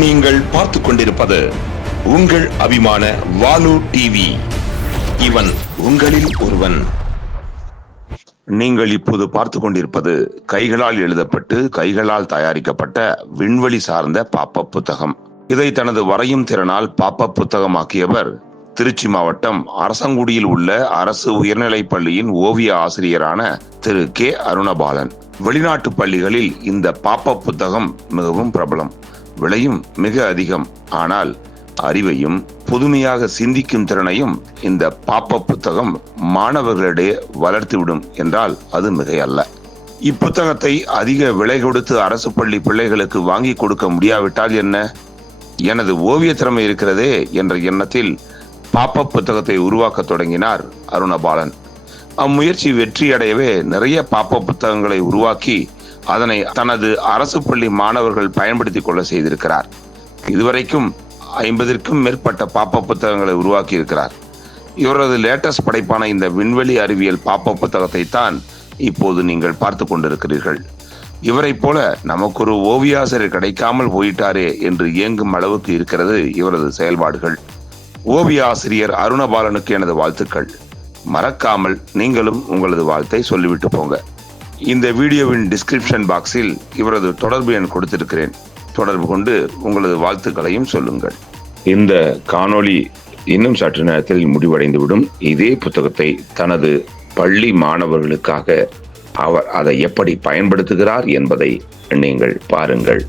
நீங்கள் பார்த்து கொண்டிருப்பது உங்கள் அபிமான வாலு டிவி இவன் உங்களில் ஒருவன். நீங்கள் இப்போது பார்த்து கொண்டிருப்பது கைகளால் எழுதப்பட்டு கைகளால் தயாரிக்கப்பட்ட விண்வெளி சார்ந்த பாப்ப புத்தகம். இதை தனது வரையும் திறனால் பாப்ப புத்தகமாக்கியவர் திருச்சி மாவட்டம் அரசங்குடியில் உள்ள அரசு உயர்நிலைப் பள்ளியின் ஓவிய ஆசிரியரான திரு கே. அருணபாலன். வெளிநாட்டு பள்ளிகளில் இந்த பாப்ப புத்தகம் மிகவும் பிரபலம். விலையும் மிக அதிகம். ஆனால் அறிவையும் புதுமையாக சிந்திக்கும் திறனையும் இந்த பாப்ப புத்தகம் மாணவர்களிடையே வளர்த்துவிடும் என்றால் அது மிகையல்ல. இப்புத்தகத்தை அதிக விலை கொடுத்து அரசு பள்ளி பிள்ளைகளுக்கு வாங்கி கொடுக்க முடியாவிட்டால் என்ன? எனது ஓவிய திறமை இருக்கிறதே என்ற எண்ணத்தில் பாப்ப புத்தகத்தை உருவாக்க தொடங்கினார் அருணபாலன். அம்முயற்சி வெற்றியடையவே நிறைய பாப்ப புத்தகங்களை உருவாக்கி அதனை தனது அரசு பள்ளி மாணவர்கள் பயன்படுத்திக் கொள்ள செய்திருக்கிறார். இதுவரைக்கும் ஐம்பதிற்கும் மேற்பட்ட பாப்ப புத்தகங்களை உருவாக்கி இருக்கிறார் இவரது லேட்டஸ்ட் படைப்பான இந்த விண்வெளி அறிவியல் பாப்ப புத்தகத்தை தான் இப்போது நீங்கள் பார்த்து கொண்டிருக்கிறீர்கள். இவரைப் போல நமக்கு ஒரு ஓவியாசிரியர் கிடைக்காமல் போயிட்டாரே என்று இயங்கும் அளவுக்கு இருக்கிறது இவரது செயல்பாடுகள். ஓவிய ஆசிரியர் அருணபாலனுக்கு எனது வாழ்த்துக்கள். மறக்காமல் நீங்களும் உங்களது வாழ்த்தை சொல்லிவிட்டு போங்க. இந்த வீடியோவின் டிஸ்கிரிப்ஷன் பாக்ஸில் இவரது தொடர்பு எண் கொடுத்திருக்கிறேன். தொடர்பு கொண்டு உங்களது வாழ்த்துக்களையும் சொல்லுங்கள். இந்த காணொளி இன்னும் சற்று நேரத்தில் முடிவடைந்துவிடும். இதே புத்தகத்தை தனது பள்ளி மாணவர்களுக்காக அவர் அதை எப்படி பயன்படுத்துகிறார் என்பதை நீங்கள் பாருங்கள்.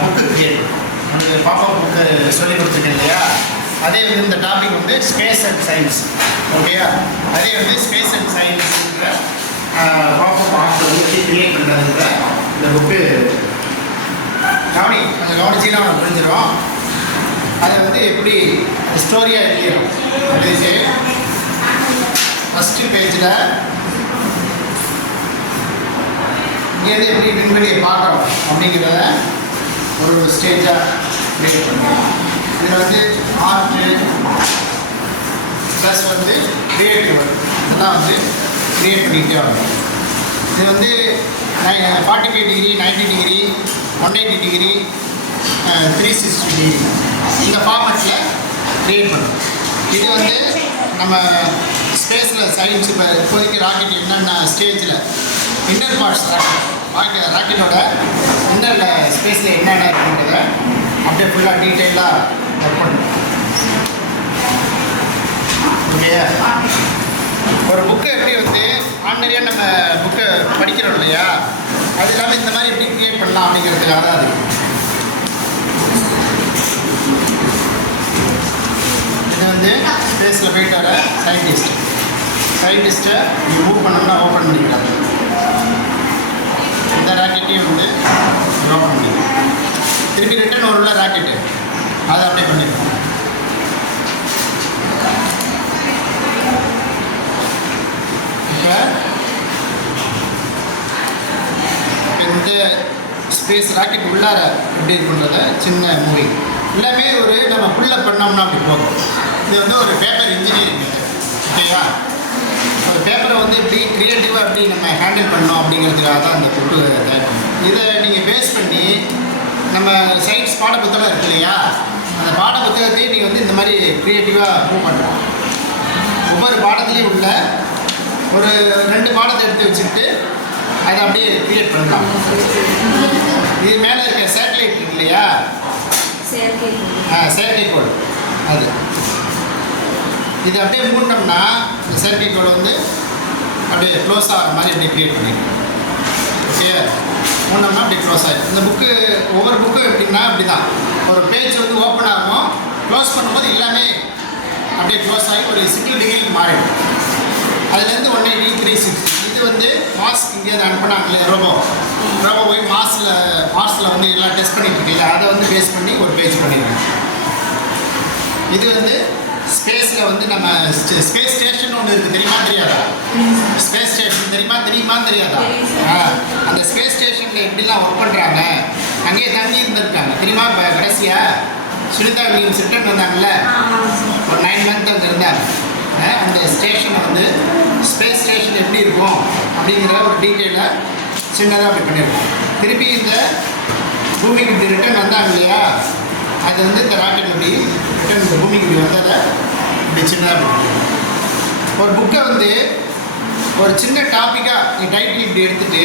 புக்கு கிரியேட் உங்களுக்கு பாப்பா புக்கு சொல்லி கொடுத்துருக்கேன் இல்லையா? அதே வந்து இந்த டாபிக் வந்து ஸ்பேஸ் அண்ட் சயின்ஸ் ஓகேயா அதே வந்து ஸ்பேஸ் அண்ட் சயின்ஸ் பாப்பா ஆஃப் வச்சு கிரியேட் பண்ணுறதுல இந்த புக்கு கவனி அந்த கவனிச்சின்னா அவனுக்கு புரிஞ்சிடும் அதை வந்து எப்படி ஸ்டோரியாக எழுதிடும் பேஜு ஃபஸ்ட்டு பேஜில் இங்கேருந்து எப்படி விண்வெளியை பார்க்குறோம் அப்படிங்கிறத ஒரு ஒரு ஸ்டேஜாக கிரியேட் பண்ணுவோம். இதில் வந்து ஆர்ட்டு ப்ளஸ் வந்து கிரியேட்டிவ் இதெல்லாம் வந்து கிரியேட் பண்ணிக்கிட்டே வரும் இது வந்து forty five degree ninety degree one eighty degree three sixty degree இந்த ஃபார்மேட்டில் கிரியேட் பண்ணுவோம். இது வந்து நம்ம ஸ்பேஸில் சயின்ஸ் இப்போ இப்போதைக்கு ராக்கெட் என்னென்ன ஸ்டேஜில் இன்னர் பார்ட்ஸ் ராக்கெட் ராக்கெட்டோட இன்னரில் ஸ்பேஸில் என்னென்ன இருக்குன்றத அப்படியே ஃபுல்லாக டீட்டெயிலாக ஒர்க் பண்ணுவோம் ஒரு புக்கு எப்படி வந்து ஆர்டினரியாக நம்ம புக்கை படிக்கிறோம் இல்லையா? அது இல்லாமல் இந்த மாதிரி எப்படி கிரியேட் பண்ணலாம் அப்படிங்கிறதுக்காக தான் அது. இது வந்து ஸ்பேஸில் போயிட்டு வர சயின்டிஸ்ட் சயின்டிஸ்ட்டை மூவ் பண்ணோம்னா ஓப்பன் பண்ணிக்கலாம். இந்த ராக்கெட்டையும் வந்து ஓப்பன் பண்ணிக்கலாம் திருப்பி ரிட்டன் ஒரு உள்ள ராக்கெட்டு அதை அப்படியே பண்ணிக்கலாம் இப்போ இந்த ஸ்பேஸ் ராக்கெட் உள்ளார எப்படி இருக்குன்றத சின்ன மூவி எல்லாமே ஒரு நம்ம புள்ள பண்ணோம்னா அப்படி போகும். இது வந்து ஒரு பேப்பர் இன்ஜினியரிங் ஓகேயா பேப்பரை வந்து எப்படி க்ரியேட்டிவாக எப்படி நம்ம ஹேண்டில் பண்ணோம் அப்படிங்கிறதுக்காக தான் அந்த புக்கு தயார் இதை நீங்கள் பேஸ் பண்ணி நம்ம சயின்ஸ் பாட புத்தகம் இருக்கு இல்லையா? அந்த பாட புத்தகத்தையும் நீங்கள் வந்து இந்த மாதிரி க்ரியேட்டிவாக மூவ் பண்ணலாம். ஒவ்வொரு பாடத்துலேயும் உள்ள ஒரு ரெண்டு பாடத்தை எடுத்து வச்சுக்கிட்டு அதை அப்படியே க்ரியேட் பண்ணலாம். இது மேலே இருக்க சேட்டலைட் இருக்கு இல்லையா? செயற்கைக்கோள் அது. இது அப்படியே மூட்டோம்னா இந்த செயற்கைக்கோள் வந்து அப்படியே க்ளோஸ் ஆகிற மாதிரி அப்படியே க்ரியேட் பண்ணிடுவோம் ஓகே மூடினோம்னா அப்படியே க்ளோஸ் ஆகிடும் இந்த புக்கு ஒவ்வொரு புக்கும் எப்படின்னா அப்படி தான் ஒரு பேஜ் வந்து ஓப்பன் ஆகும் க்ளோஸ் பண்ணும்போது எல்லாமே அப்படியே க்ளோஸ் ஆகி ஒரு சிங்கிள் டிகிரி மாறிடும். அதுலேருந்து ஒன் எயிட்டி த்ரீ சிக்ஸ் இது வந்து மாஸ்க் இங்கே அனுப்பினாங்களே ரோபோ? ரோபோ போய் மாஸில் மாஸில் வந்து எல்லாம் டெஸ்ட் பண்ணிட்டு இருக்கீங்களா அதை வந்து பேஸ் பண்ணி ஒரு பேஜ் பண்ணிடுவேன் இது வந்து ஸ்பேஸில் வந்து நம்ம ஸ்பேஸ் ஸ்டேஷன் ஒன்று இருக்குது தெரியுமா தெரியாதா? ஸ்பேஸ் ஸ்டேஷன் தெரியுமா தெரியுமா தெரியாதா? அந்த ஸ்பேஸ் ஸ்டேஷனில் எப்படிலாம் ஒர்க் பண்ணுறாங்க அங்கேயே தங்கி இருந்திருக்காங்க தெரியுமா? இப்போ கடைசியாக சுனிதா வில்லியம்ஸ் ரிட்டர்ன் வந்தாங்கல்ல? ஒரு நைன் மந்த் அங்கே இருந்தாங்க. அந்த ஸ்டேஷனை வந்து ஸ்பேஸ் ஸ்டேஷன் எப்படி இருக்கும் அப்படிங்கிற ஒரு டீட்டெயிலை சின்னதாக அப்படி பண்ணியிருக்கோம். திருப்பி இந்த பூமிக்கு ரிட்டர்ன் வந்தாங்க இல்லையா? அது வந்து இந்த ராக்கெட் இப்படி இந்த பூமிக்கு இப்படி வந்ததை இப்படி சின்னதாக ஒரு புக்கை வந்து ஒரு சின்ன டாப்பிக்காக நீ டைட்டில் இப்படி எடுத்துட்டு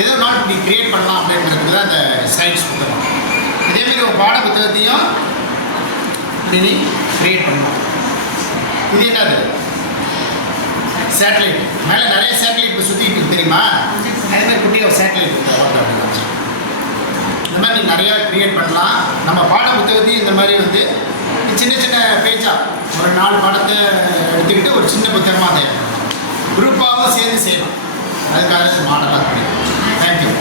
ஏதோ நாட் இப்படி கிரியேட் பண்ணலாம் அப்படின்றது தான் அந்த சயின்ஸ் புத்தகம் இதேமாரி ஒரு பாட புத்தகத்தையும் இப்படி நீ கிரியேட் பண்ணலாம். இது என்னது? சேட்டலைட் மேலே நிறைய சேட்டலைட் இப்போ சுற்றிட்டு தெரியுமா? அதே மாதிரி குட்டியாக ஒரு சேட்டலைட் இந்த மாதிரி நிறையா கிரியேட் பண்ணலாம். நம்ம பாட புத்தகத்தையும் இந்த மாதிரி வந்து சின்ன சின்ன பேஜாக ஒரு நாலு பாடத்தை எடுத்துக்கிட்டு ஒரு சின்ன புத்தகமாக அதை குரூப்பாகவும் சேர்ந்து செய்யணும் அதுக்காக மாடலாக தேங்க்யூ